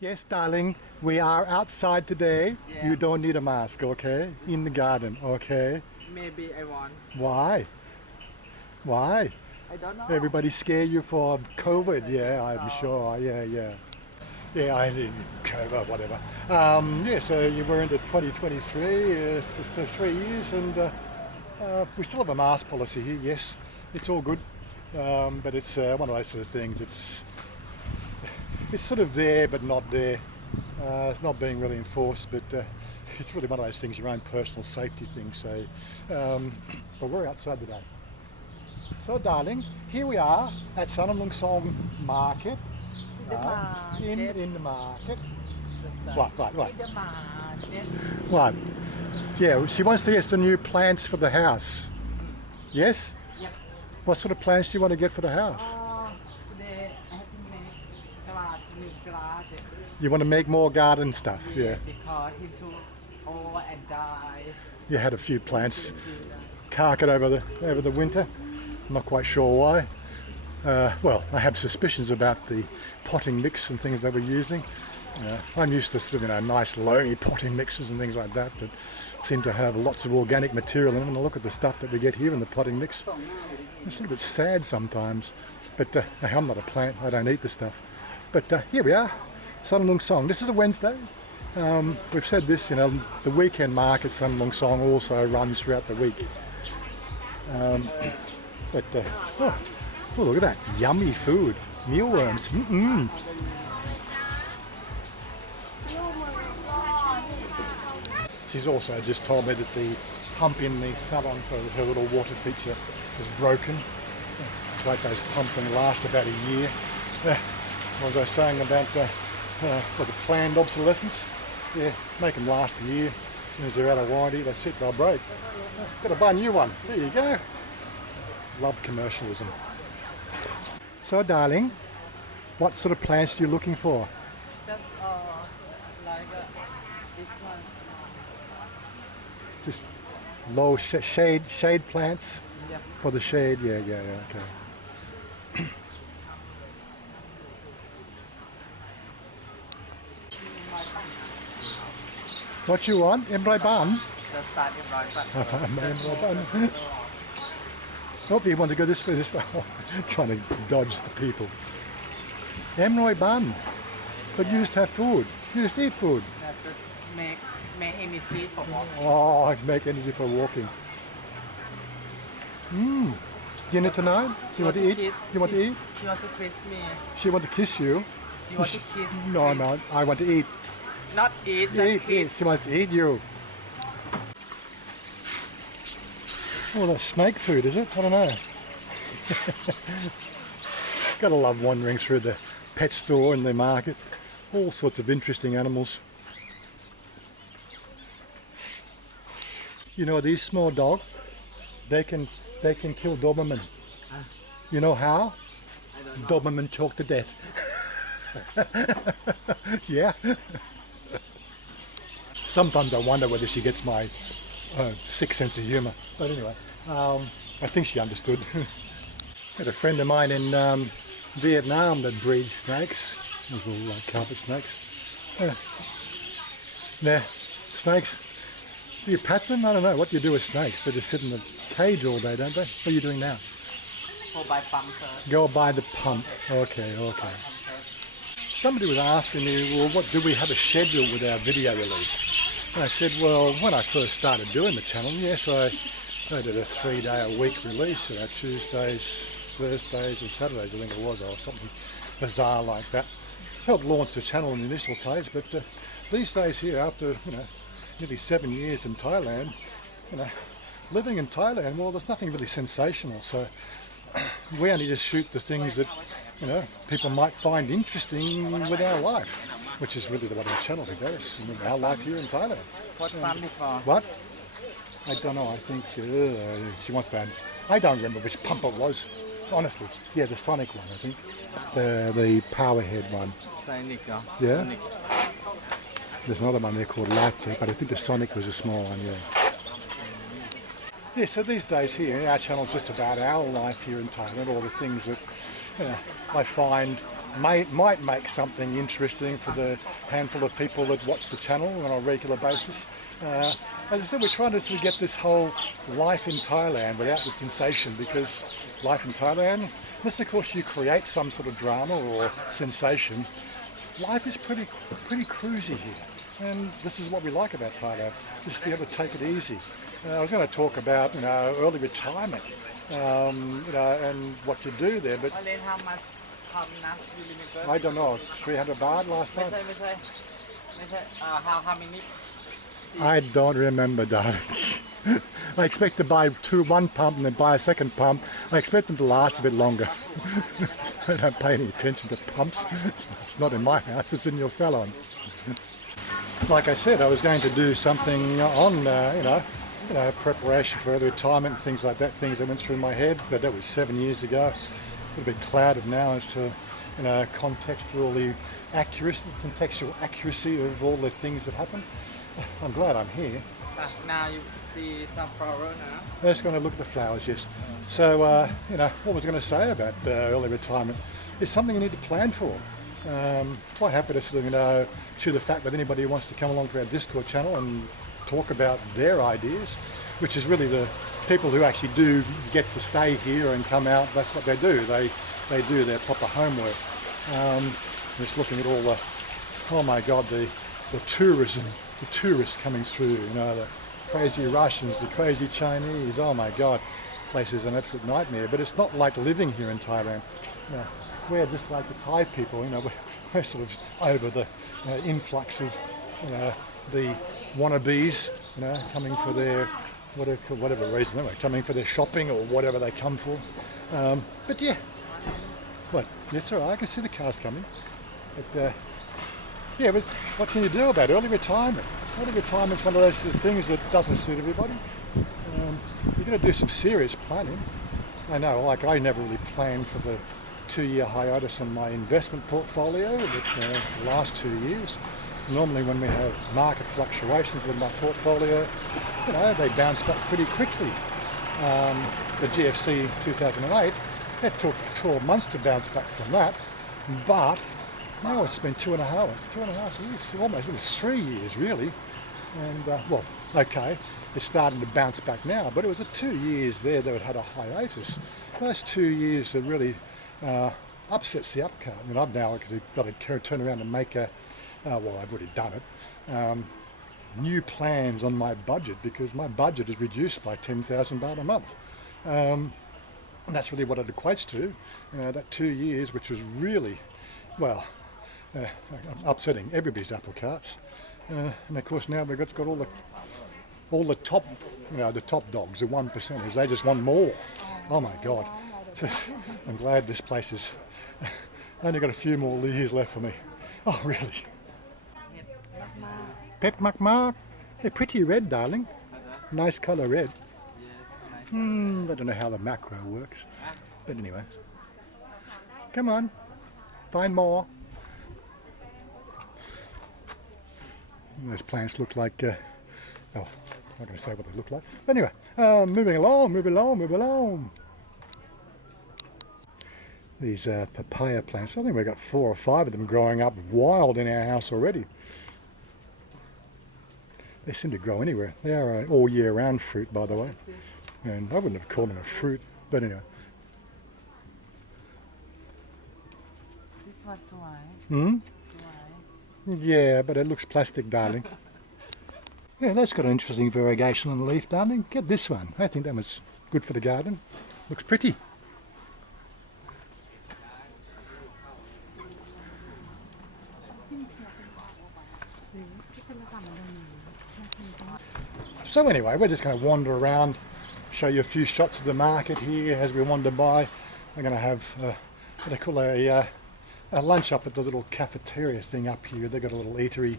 Yes, darling, we are outside today. Yeah. You don't need a mask, okay? In the garden, okay? Maybe I want. Why? Why? I don't know. Everybody scare you for COVID, yeah, I'm So- sure, yeah. Yeah, I did COVID, whatever. Yeah, so you were into 2023, for 3 years, and we still have a mask policy here, yes. It's all good, but it's one of those sort of things. It's sort of there, but not there. It's not being really enforced, but it's really one of those things, your own personal safety thing. So, but we're outside today. So, darling, here we are at Sanam Luang Market. The market. In the market. Just What? In the market. What? Yeah, she wants to get some new plants for the house. Yes? Yep. What sort of plants do you want to get for the house? Today I have to make new glass. You want to make more garden stuff, yeah. Because it took over and die. You had a few plants cark it over the winter. I'm not quite sure why. Well, I have suspicions about the potting mix and things they were using. I'm used to sort of, nice loamy potting mixes and things like that, but seem to have lots of organic material in them. And I look at the stuff that we get here in the potting mix. It's a little bit sad sometimes, but I'm not a plant. I don't eat the stuff. But here we are, Sanam Luang. This is a Wednesday. We've said this, the weekend market Sanam Luang also runs throughout the week. Oh, look at that, yummy food, mealworms. She's also just told me that the pump in the salon for her little water feature is broken. It's like those pumps can last about a year. What was I saying about the planned obsolescence? Yeah, make them last a year. As soon as they're out of warranty, that's it, they'll break. Got to buy a new one. There you go. Love commercialism. So, darling, what sort of plants are you looking for? Just like this one. Just low shade plants Yep. for the shade. Yeah, okay. What you want? Emroy ban? Just start in right Emroy ban. Hope you want to go this way. Trying to dodge the people. Emroy ban. But you used to have food. You used to eat food. Just make energy for walking. Oh, I'd make energy for walking. Dinner tonight? You want to eat? You want to eat? She want to kiss me. She want to kiss you? She want to kiss. No, I want to eat. Not eat, just Eat. kiss. She wants to eat you. Oh, that's snake food, is it? I don't know. Gotta love wandering through the pet store and the market. All sorts of interesting animals. You know, these small dogs, they can kill Doberman. You know how? I don't know. Doberman choked to death. Yeah. Sometimes I wonder whether she gets my sick sense of humour. But anyway, I think she understood. Had a friend of mine in Vietnam that breeds snakes. Those little carpet snakes. Yeah, snakes. Do you pat them? I don't know. What do you do with snakes? They just sit in the cage all day, don't they? What are you doing now? Go buy pump first. Go by the pump. Okay. Somebody was asking me, well, what do we have a schedule with our video release? And I said, well, when I first started doing the channel, yes, I did a 3-day-a-week release, Tuesdays, Thursdays and Saturdays, I think it was, or something bizarre like that. Helped launch the channel in the initial stage, but these days here, after nearly 7 years in Thailand, living in Thailand, well, there's nothing really sensational, so we only just shoot the things that people might find interesting with our life, which is really what our channel's about, is our life here in Thailand. What pump is for? What? I don't know, I think she wants to. I don't remember which pump it was, honestly. Yeah, the Sonic one, I think. The Powerhead one. Sonic. Yeah? There's another one there called Lightly, but I think the Sonic was a small one, yeah. Yeah, so these days here, our channel's just about our life here in Thailand, all the things that I find might make something interesting for the handful of people that watch the channel on a regular basis. As I said, we're trying to sort of get this whole life in Thailand without the sensation, because life in Thailand, unless of course you create some sort of drama or sensation, life is pretty cruisy here. And this is what we like about Thailand, just be able to take it easy. I was going to talk about, early retirement, and what to do there, but how much you remember? I don't know, 300 baht last time? How many? I don't remember, darling. I expect to buy one pump and then buy a second pump. I expect them to last a bit longer. I don't pay any attention to pumps. It's not in my house, it's in your salon. Like I said, I was going to do something on, preparation for early retirement and things like that, things that went through my head, but that was 7 years ago. A little bit clouded now as to, contextual accuracy of all the things that happen. I'm glad I'm here. Now you see some flower now. Let's go and look at the flowers, yes. So, what was I going to say about early retirement? It's something you need to plan for. Quite happy to sort of, shoot the fact with anybody who wants to come along to our Discord channel and talk about their ideas, which is really the people who actually do get to stay here and come out. That's what they do. They do their proper homework. Just looking at all the, oh my God, the tourism, the tourists coming through, the crazy Russians, the crazy Chinese, oh my God, place is an absolute nightmare. But it's not like living here in Thailand. We're just like the Thai people, we're sort of over the influx of, the wannabes, coming for their, whatever reason, anyway, coming for their shopping or whatever they come for. But yeah, but it's all right, I can see the cars coming. But what can you do about early retirement? Early retirement's one of those things that doesn't suit everybody. You've got to do some serious planning. I know, I never really planned for the 2-year hiatus on my investment portfolio for the last 2 years. Normally when we have market fluctuations with my portfolio, they bounce back pretty quickly. The GFC 2008, it took 12 months to bounce back from that, but now it's been 2.5 years, almost, it was 3 years really. And okay, it's starting to bounce back now, but it was 2 years there that it had a hiatus. Those 2 years that really upsets the apple cart. I mean, I've now got to turn around and make I've already done it, new plans on my budget, because my budget is reduced by 10,000 baht a month. And that's really what it equates to. That 2 years, which was really, upsetting everybody's apple carts. And of course now we've got all the top, the top dogs, the 1%ers, they just want more. Oh my God. I'm glad this place is, only got a few more years left for me. Oh really? Pet Makmak. They're pretty red, darling. Nice colour red. I don't know how the macro works. But anyway. Come on. Find more. Those plants look like, I'm not going to say what they look like. But anyway, moving along. These papaya plants, I think we've got 4 or 5 of them growing up wild in our house already. They seem to grow anywhere. They are an all year round fruit, by the way. And I wouldn't have called them a fruit, but anyway. This one's Yeah, but it looks plastic, darling. Yeah, that's got an interesting variegation on the leaf, darling. Get this one. I think that was good for the garden. Looks pretty. So anyway, we're just going to wander around, show you a few shots of the market here as we wander by. We're going to have what they call a lunch up at the little cafeteria thing up here. They've got a little eatery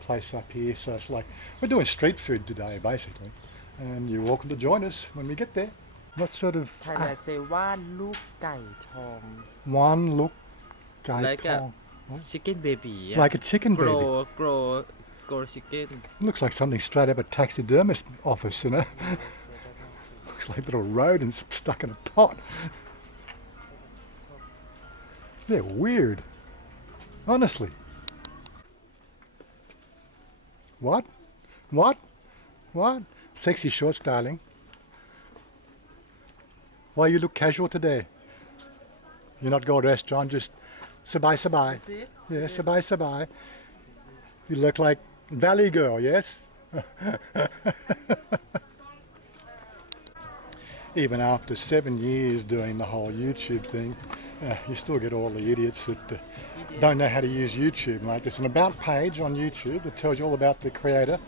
place up here, so it's like we're doing street food today basically, and you're welcome to join us when we get there. What sort of Thailand say one look gai tong. One look gai Like tong. Chicken baby. Yeah. Like a chicken baby. Grow chicken. Looks like something straight out of a taxidermist office, Looks like little rodents stuck in a pot. They're weird. Honestly. What? What? What? Sexy shorts, darling. Why you look casual today? You're not going to a restaurant, just sabai sabai. Yeah, sabai sabai. You look like Valley girl, yes? Even after 7 years doing the whole YouTube thing, you still get all the idiots that don't know how to use YouTube. Like there's an about page on YouTube that tells you all about the creator.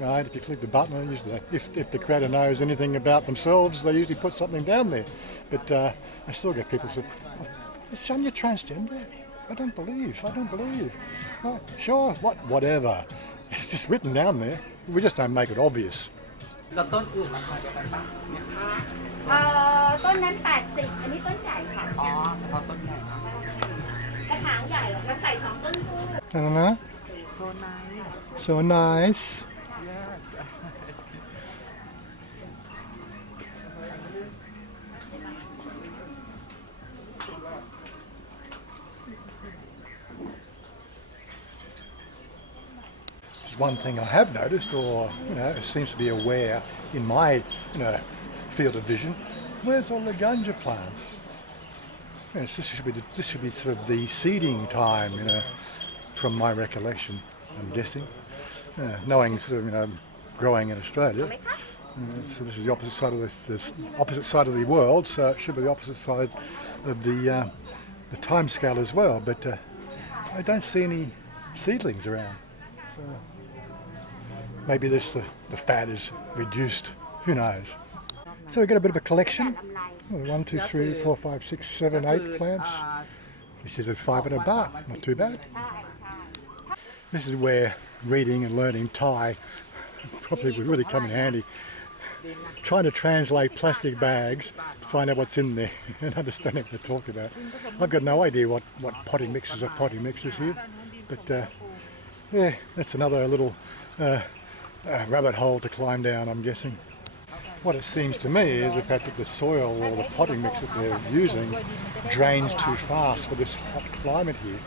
Right? If you click the button, usually if the creator knows anything about themselves, they usually put something down there. But I still get people who say, "Is Chanya transgender? I don't believe. Well, sure, whatever. It's just written down there. We just don't make it obvious." แล้วต้นอื่นราคาเดียวกันปะ ต้นนั้น80อันนี้ต้นใหญ่ค่ะ อ๋อเฉพาะต้นใหญ่เนาะ กระถางใหญ่หรอกเราใส่2ต้นคู่ so nice So nice. yes One thing I have noticed, or it seems to be aware in my field of vision, where's all the ganja plants? Yes, this should be sort of the seeding time, from my recollection. I'm guessing, knowing sort of growing in Australia. So this is the opposite side of this opposite side of the world. So it should be the opposite side of the time scale as well. But I don't see any seedlings around. So maybe the fat is reduced. Who knows? So we got a bit of a collection. 1, 2, 3, 4, 5, 6, 7, 8 plants. This is at 500 baht. Not too bad. This is where reading and learning Thai probably would really come in handy. Trying to translate plastic bags to find out what's in there and understand what they're talking about. I've got no idea what potting mixes are potting mixes here, but yeah, that's another little rabbit hole to climb down, I'm guessing. What it seems to me is the fact that the soil or the potting mix that they're using drains too fast for this hot climate here.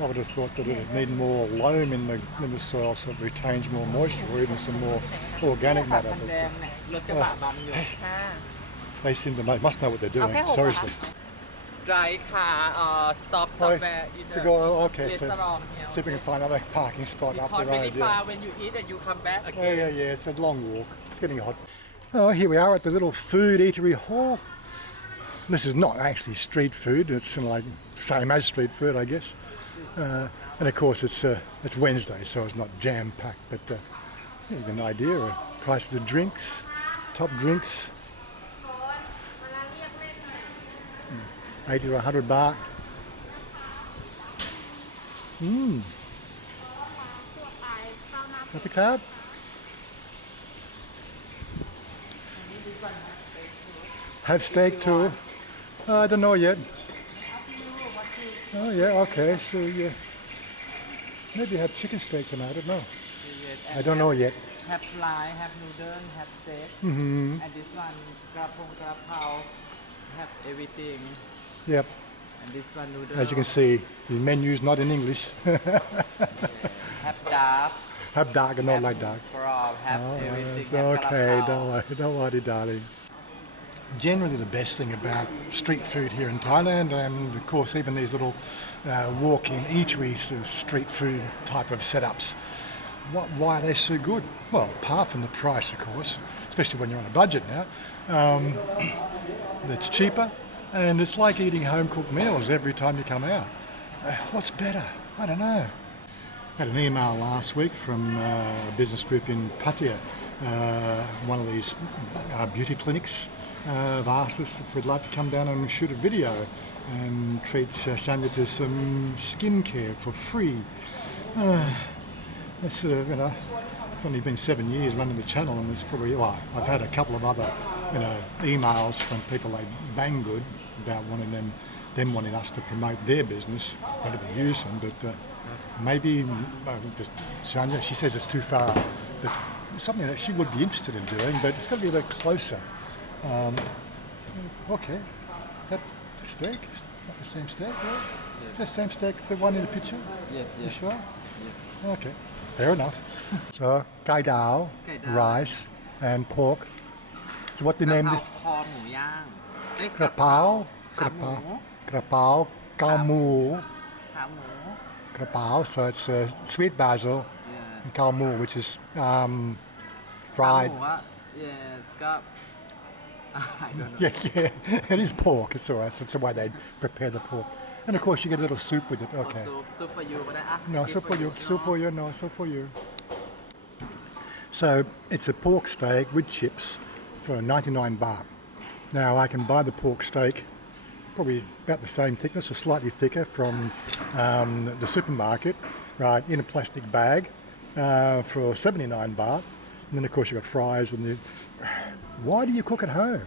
I would have thought that it would need more loam in the soil so it retains more moisture or even some more organic matter. They seem to must know what they're doing, seriously. dry car stop somewhere in To the go, okay, so restaurant here. see if we can find another parking spot up the Hot really road. Yeah. far when you eat and you come back Yeah, again. yeah, it's a long walk. It's getting hot. Oh, here we are at the little food eatery hall. This is not actually street food. It's like same as street food, I guess. And of course, it's Wednesday, so it's not jam-packed. But you get an idea of prices of drinks, top drinks, 80 or 100 baht. PopeKael. Have steak too. I don't know yet. Oh yeah, okay. So yeah, maybe have chicken steak tonight. I don't know. I don't know yet. Have fly, have noodle, have steak. And this one, grapao, have everything. Yep. And this one noodle. As you can see, the menu's not in English. Have dark, Have dark and not like dark. frog, have everything. It's have okay. grapao. Don't worry, darling. Generally, the best thing about street food here in Thailand, and of course even these little walk-in eateries of street food type of setups, why are they so good? Well, apart from the price, of course, especially when you're on a budget now, it's cheaper, and it's like eating home-cooked meals every time you come out. What's better? I don't know. I had an email last week from a business group in Pattaya, one of these beauty clinics. Have asked us if we'd like to come down and shoot a video and treat Chanya to some skincare for free. It's sort of, it's only been 7 years running the channel, and it's probably, well, I've had a couple of other, emails from people like Banggood about them wanting us to promote their business. I don't use them, but maybe just Chanya, she says it's too far, but something that she would be interested in doing, but it's got to be a bit closer. Okay, that steak Not the same steak, yeah? Is the same steak the one in the picture? Yeah, You yeah. sure? Okay, fair enough. So, kai dao, Kai dao. rice, and pork. So what the กะ name เพรา is? คอหมูย่างเอ้ย Krapao, ขาหมู krapao, kao mu, ขาหมู krapao. So it's sweet basil yeah and kao mu, which is ขา fried. หมูอะ yes ก็ I don't know Yeah, it is pork. It's all right. So that's the way they prepare the pork. And of course, you get a little soup with it. Okay. soup for you ก็ได้อะ No, soup for you. Soup for you. No, soup for you. So it's a pork steak with chips for 99 baht. Now I can buy the pork steak probably about the same thickness or slightly thicker from the supermarket, right, in a plastic bag for 79 baht. And then of course you've got fries and the... Why do you cook at home?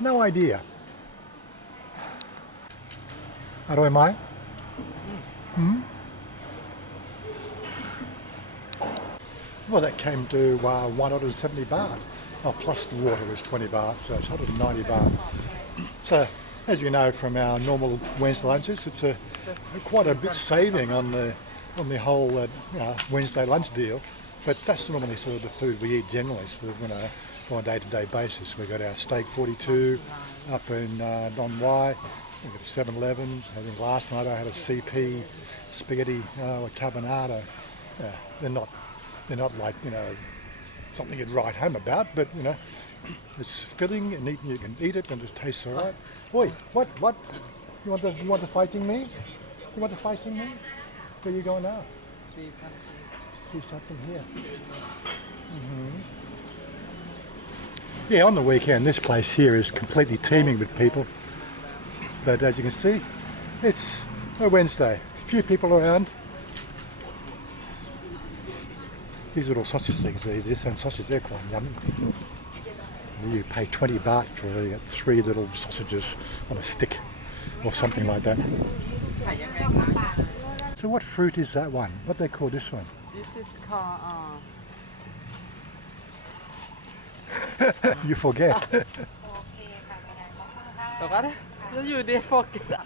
No idea. Aroy mai? Well, that came to 170 baht. Oh, plus the water was 20 baht, so it's 190 baht. So, as you know from our normal Wednesday lunches, it's quite a bit saving on the whole Wednesday lunch deal. But that's normally sort of the food we eat generally, sort of, on a day-to-day basis. We've got our steak 42 up in Don Y. We've got 7-Elevens. I think last night I had a CP spaghetti with carbonara. They're not like, something you'd write home about, but, it's filling and eating. You can eat it and it tastes all right. Oi, what? You want to fighting me? You want to fighting me? Where are you going now? See something here. Yeah, on the weekend, this place here is completely teeming with people. But as you can see, it's a Wednesday. A few people around. These little sausage things, these and sausage, they're quite yummy. You pay 20 baht for 3 little sausages on a stick or something like that. ขายยังไงคะ So what fruit is that one? What they call this one? this is called You forget. แต่ว่าแล้วอยู่ดี forget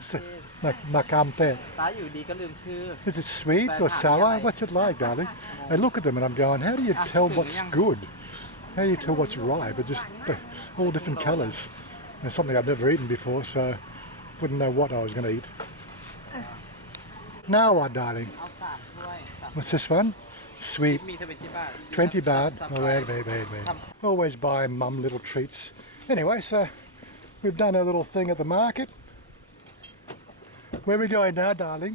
Makamte. ตาอยู่ดีก็ลืมชื่อ Is it sweet or sour? What's it like, darling? I look at them and I'm going, how do you tell what's good? How do you tell what's right? But just all different colours. It's something I've never eaten before, so wouldn't know what I was going to eat. Now what, darling? เอา3 ถ้วย What's this one? Sweet. มี20 บาท 20 baht. Oh, wait. Always buy mum little treats. Anyway, so we've done a little thing at the market. Where are we going now, darling?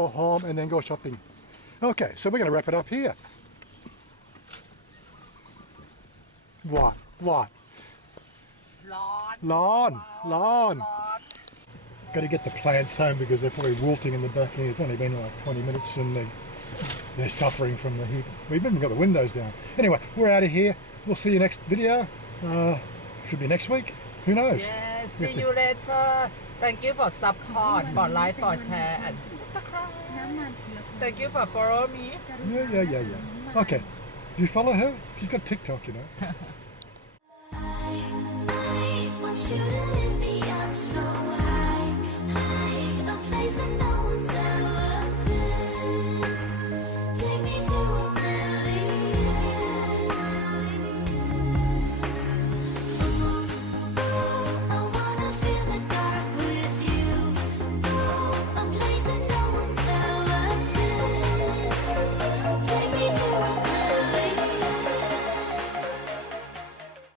Go home and then go shopping. Okay, so we're going to wrap it up here. What? Lawn. Got to get the plants home because they're probably wilting in the back here. It's only been like 20 minutes and they're suffering from the heat. We've even got the windows down. Anyway, we're out of here. We'll see you next video. Should be next week. Who knows? yes see you later thank you for support for like for share and subscribe thank you for follow me Yeah. Okay. Do you follow her? She's got TikTok, I want you to lift me up so